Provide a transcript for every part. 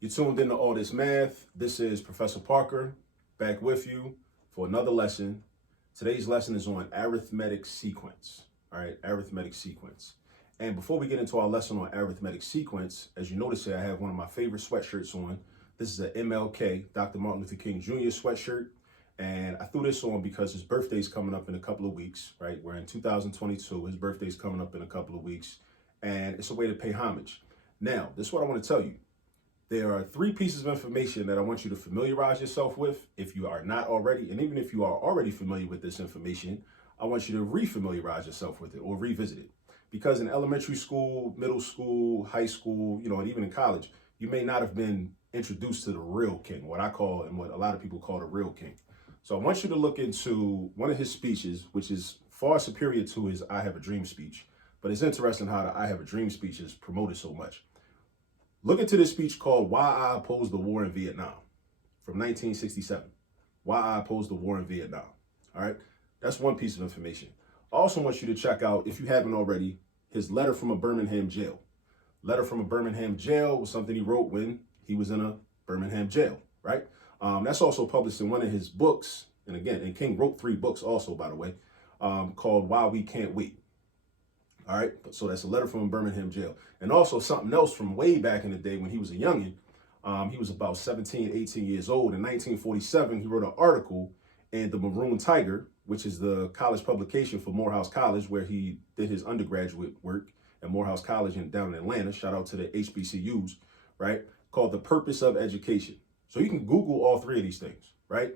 You're tuned into All This Math. This is Professor Parker back with you for another lesson. Today's lesson is on arithmetic sequence. All right, arithmetic sequence. And before we get into our lesson on arithmetic sequence, as you notice here, I have one of my favorite sweatshirts on. This is an MLK, Dr. Martin Luther King Jr. sweatshirt. And I threw this on because his birthday's coming up in a couple of weeks, right? We're in 2022. His birthday's coming up in a couple of weeks. And it's a way to pay homage. Now, this is what I want to tell you. There are 3 pieces of information that I want you to familiarize yourself with if you are not already. And even if you are already familiar with this information, I want you to re-familiarize yourself with it or revisit it. Because in elementary school, middle school, high school, and even in college, you may not have been introduced to the real king, what I call and what a lot of people call the real king. So I want you to look into one of his speeches, which is far superior to his I Have a Dream speech. But it's interesting how the I Have a Dream speech is promoted so much. Look into this speech called Why I Oppose the War in Vietnam from 1967. Why I Oppose the War in Vietnam. All right. That's one piece of information. I also want you to check out, if you haven't already, his letter from a Birmingham jail. Letter from a Birmingham jail was something he wrote when he was in a Birmingham jail. Right. That's also published in one of his books. And again, and King wrote 3 books also, by the way, called Why We Can't Wait. All right, so that's a letter from a Birmingham jail. And also something else from way back in the day when he was a youngin'. He was about 17, 18 years old. In 1947, he wrote an article in the Maroon Tiger, which is the college publication for Morehouse College, where he did his undergraduate work at Morehouse College down in Atlanta. Shout out to the HBCUs, right? Called The Purpose of Education. So you can Google all 3 of these things, right?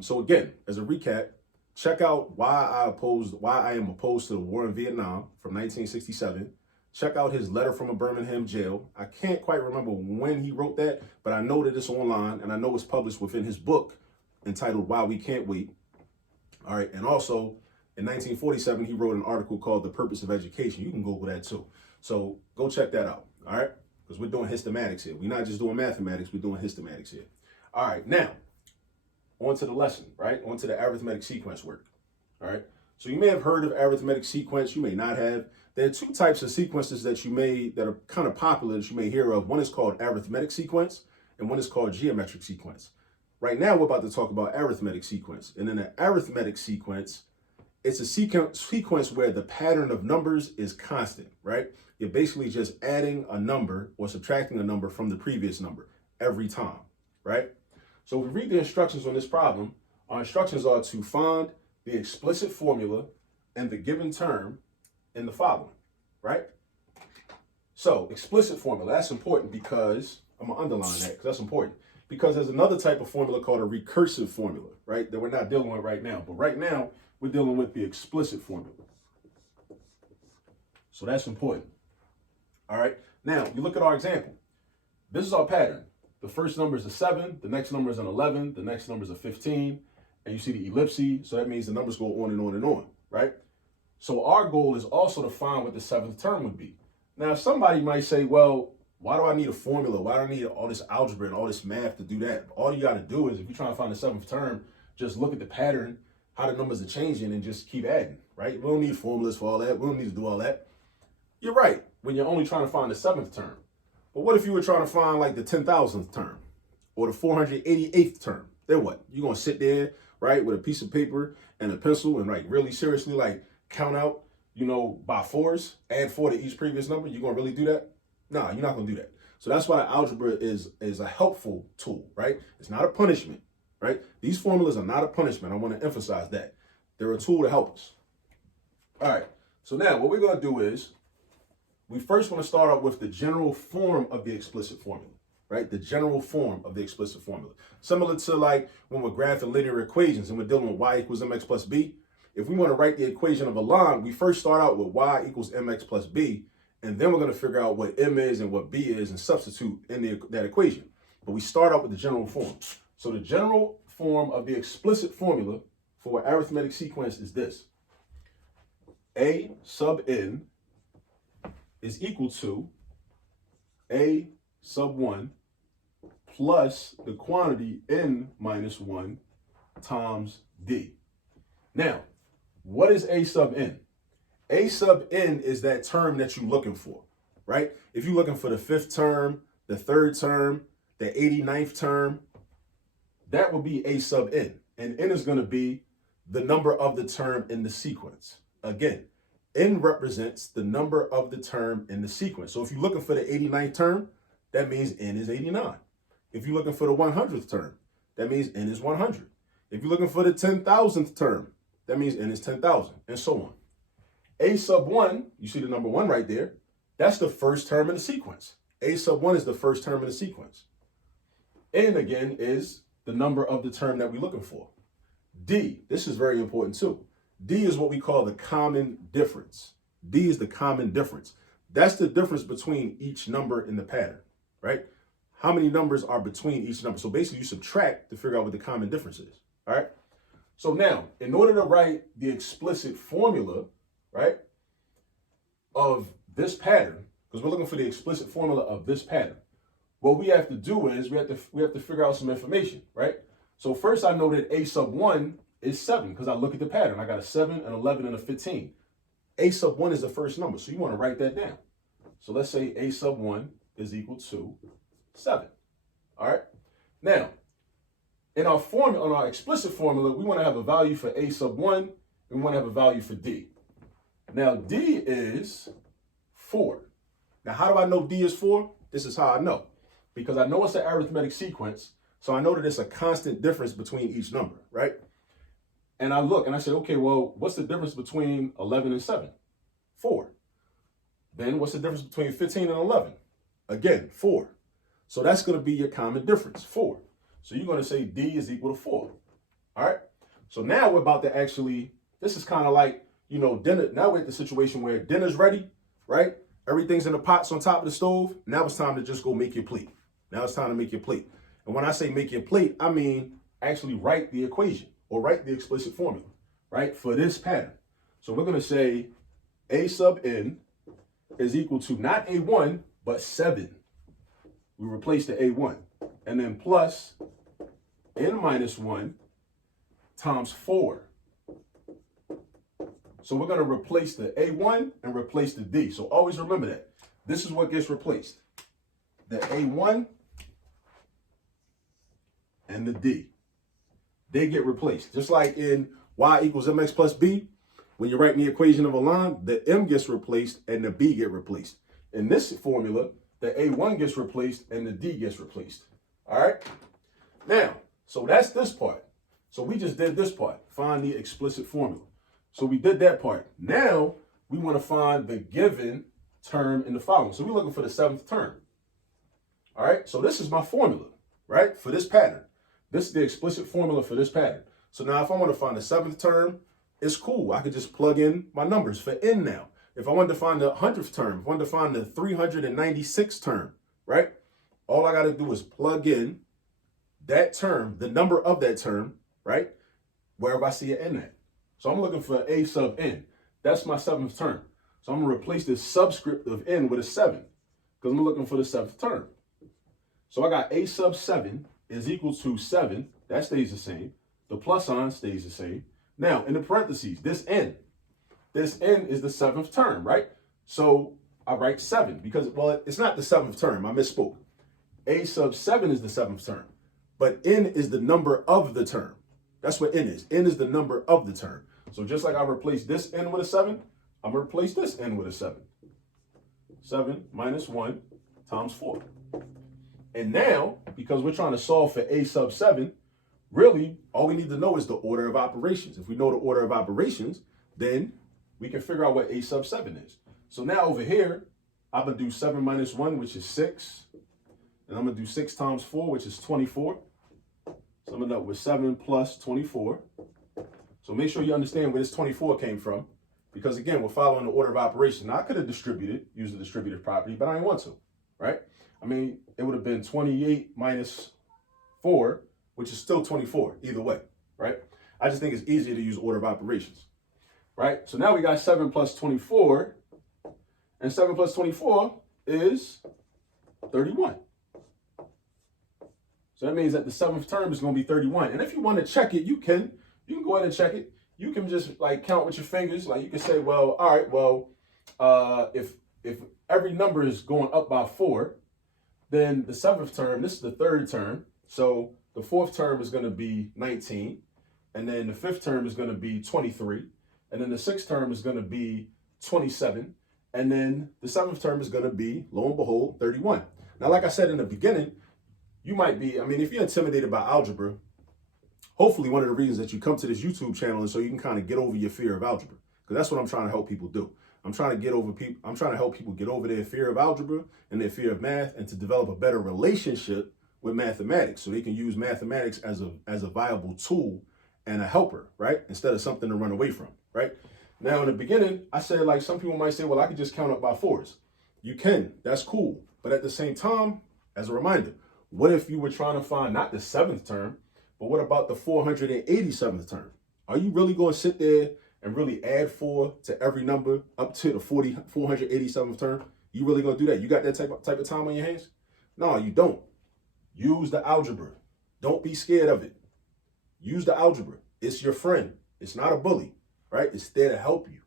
So again, as a recap, check out why I am opposed to the war in Vietnam from 1967. Check out his letter from a Birmingham jail. I can't quite remember when he wrote that, but I know that it's online and I know it's published within his book entitled Why We Can't Wait. All right. And also in 1947, he wrote an article called The Purpose of Education. You can Google that too. So go check that out. All right. Because we're doing hystematics here. We're not just doing mathematics. We're doing hystematics here. All right. Now, on to the lesson, right? On to the arithmetic sequence work, all right? So you may have heard of arithmetic sequence. You may not have. There are 2 types of sequences that are kind of popular that you may hear of. One is called arithmetic sequence and one is called geometric sequence. Right now, we're about to talk about arithmetic sequence. And in an arithmetic sequence, it's a sequence where the pattern of numbers is constant, right? You're basically just adding a number or subtracting a number from the previous number every time, right? So if we read the instructions on this problem, our instructions are to find the explicit formula and the given term in the following, right? So explicit formula, that's important because, I'm going to underline that because that's important. Because there's another type of formula called a recursive formula, right? That we're not dealing with right now. But right now, we're dealing with the explicit formula. So that's important. All right. Now, you look at our example. This is our pattern. The first number is a 7, the next number is an 11, the next number is a 15, and you see the ellipses, so that means the numbers go on and on and on, right? So our goal is also to find what the 7th term would be. Now, somebody might say, well, why do I need a formula? Why do I need all this algebra and all this math to do that? All you got to do is, if you're trying to find the 7th term, just look at the pattern, how the numbers are changing, and just keep adding, right? We don't need formulas for all that. We don't need to do all that. You're right, when you're only trying to find the 7th term. But what if you were trying to find like the 10,000th term or the 488th term? Then what? You're going to sit there, right, with a piece of paper and a pencil and like really seriously like count out, by 4s, add 4 to each previous number? You're going to really do that? No, you're not going to do that. So that's why algebra is a helpful tool, right? It's not a punishment, right? These formulas are not a punishment. I want to emphasize that. They're a tool to help us. All right. So now what we're going to do is, we first want to start out with the general form of the explicit formula, right? The general form of the explicit formula. Similar to like when we're graphing linear equations and we're dealing with y equals mx plus b. If we want to write the equation of a line, we first start out with y equals mx plus b, and then we're going to figure out what m is and what b is and substitute in that equation. But we start out with the general form. So the general form of the explicit formula for arithmetic sequence is this. A sub n is equal to a sub 1 plus the quantity n minus 1 times d. Now, what is a sub n? A sub n is that term that you're looking for, right? If you're looking for the 5th term, the 3rd term, the 89th term, that would be a sub n. And n is going to be the number of the term in the sequence. Again, n represents the number of the term in the sequence. So if you're looking for the 89th term, that means n is 89. If you're looking for the 100th term, that means n is 100. If you're looking for the 10,000th term, that means n is 10,000, and so on. A sub 1, you see the number 1 right there, that's the first term in the sequence. A sub 1 is the first term in the sequence. N, again, is the number of the term that we're looking for. D, this is very important too. D is what we call the common difference. D is the common difference. That's the difference between each number in the pattern, right? How many numbers are between each number? So basically you subtract to figure out what the common difference is, all right? So now, in order to write the explicit formula, right, of this pattern, because we're looking for the explicit formula of this pattern, what we have to do is we have to figure out some information, right? So first I know that a sub 1 is 7 because I look at the pattern. I got a 7, an 11, and a 15. A sub 1 is the first number, so you want to write that down. So let's say a sub 1 is equal to 7. All right. Now, in our formula, on our explicit formula, we want to have a value for a sub 1, and we want to have a value for d. Now, d is 4. Now, how do I know d is 4? This is how I know. Because I know it's an arithmetic sequence, so I know that it's a constant difference between each number, right? And I look and I say, okay, well, what's the difference between 11 and 7? 4. Then what's the difference between 15 and 11? Again, 4. So that's going to be your common difference, 4. So you're going to say d is equal to 4. All right. So now we're about to actually, this is kind of like, you know, dinner. Now we're at the situation where dinner's ready, right? Everything's in the pots on top of the stove. Now it's time to just go make your plate. Now it's time to make your plate. And when I say make your plate, I mean actually write the equation or write the explicit formula, right, for this pattern. So we're going to say a sub n is equal to not a1, but 7. We replace the a1. And then plus n minus 1 times 4. So we're going to replace the a1 and replace the d. So always remember that. This is what gets replaced. The a1 and the d. They get replaced. Just like in y equals mx plus b, when you're writing the equation of a line, the m gets replaced and the b get replaced. In this formula, the a1 gets replaced and the d gets replaced. All right? Now, so that's this part. So we just did this part, find the explicit formula. So we did that part. Now, we want to find the given term in the following. So we're looking for the 7th term. All right? So this is my formula, right, for this pattern. This is the explicit formula for this pattern. So now if I want to find the 7th term, it's cool. I could just plug in my numbers for n now. If I wanted to find the 100th term, if I wanted to find the 396th term, right? All I got to do is plug in that term, the number of that term, right? Wherever I see an n at. So I'm looking for a sub n. That's my 7th term. So I'm going to replace this subscript of n with a 7 because I'm looking for the 7th term. So I got a sub 7 is equal to 7. That stays the same. The plus sign stays the same. Now, in the parentheses, this n is the 7th term, right? So I write 7 because, well, it's not the 7th term. I misspoke. A sub 7 is the 7th term, but n is the number of the term. That's what n is. N is the number of the term. So just like I replaced this n with a 7, I'm going to replace this n with a 7. 7 minus 1 times 4. And now, because we're trying to solve for a sub 7, really, all we need to know is the order of operations. If we know the order of operations, then we can figure out what a sub 7 is. So now over here, I'm going to do 7 minus 1, which is 6. And I'm going to do 6 times 4, which is 24. So I'm going to end up with 7 plus 24. So make sure you understand where this 24 came from. Because again, we're following the order of operations. Now I could have used the distributive property, but I didn't want to, right? I mean, it would have been 28 minus 4, which is still 24, either way, right? I just think it's easier to use order of operations, right? So now we got 7 plus 24, and 7 plus 24 is 31. So that means that the 7th term is going to be 31. And if you want to check it, you can go ahead and check it. You can just like count with your fingers. Like you can say, well, all right, well, if every number is going up by 4, Then the 7th term, this is the 3rd term. So the 4th term is going to be 19. And then the 5th term is going to be 23. And then the 6th term is going to be 27. And then the 7th term is going to be, lo and behold, 31. Now, like I said in the beginning, you might be, I mean, if you're intimidated by algebra, hopefully one of the reasons that you come to this YouTube channel is so you can kind of get over your fear of algebra. Because that's what I'm trying to help people do. I'm trying to help people get over their fear of algebra and their fear of math, and to develop a better relationship with mathematics so they can use mathematics as a viable tool and a helper, right? Instead of something to run away from, right? Now, in the beginning, I said, like, some people might say, well, I could just count up by 4s. You can, that's cool. But at the same time, as a reminder, what if you were trying to find not the 7th term, but what about the 487th term? Are you really going to sit there and really add 4 to every number up to the 487th term? You really going to do that? You got that type of time on your hands? No, you don't. Use the algebra. Don't be scared of it. Use the algebra. It's your friend. It's not a bully, right? It's there to help you.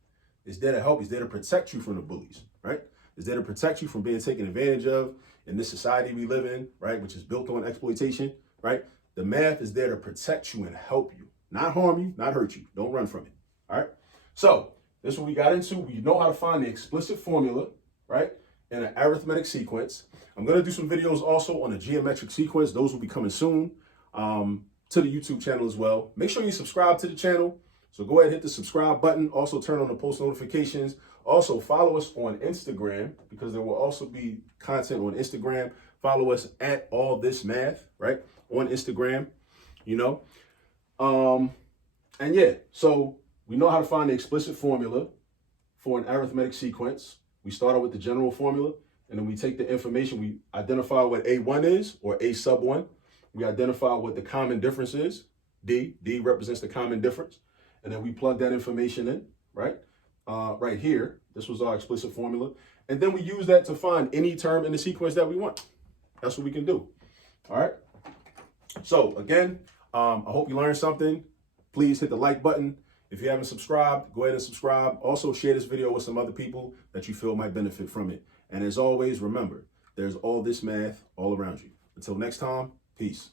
It's there to help you. It's there to protect you from the bullies, right? It's there to protect you from being taken advantage of in this society we live in, right? Which is built on exploitation, right? The math is there to protect you and help you, not harm you, not hurt you. Don't run from it, all right? So this is what we got into. We know how to find the explicit formula, right? In an arithmetic sequence. I'm going to do some videos also on a geometric sequence. Those will be coming soon to the YouTube channel as well. Make sure you subscribe to the channel. So go ahead and hit the subscribe button. Also turn on the post notifications. Also follow us on Instagram, because there will also be content on Instagram. Follow us at All This Math, right? On Instagram, you know. And yeah, so we know how to find the explicit formula for an arithmetic sequence. We start out with the general formula, and then we take the information. We identify what A1 is, or A sub 1. We identify what the common difference is. D represents the common difference. And then we plug that information in, right? Right here. This was our explicit formula. And then we use that to find any term in the sequence that we want. That's what we can do. All right. So again, I hope you learned something. Please hit the like button. If you haven't subscribed, go ahead and subscribe. Also share this video with some other people that you feel might benefit from it. And as always, remember, there's all this math all around you. Until next time, peace.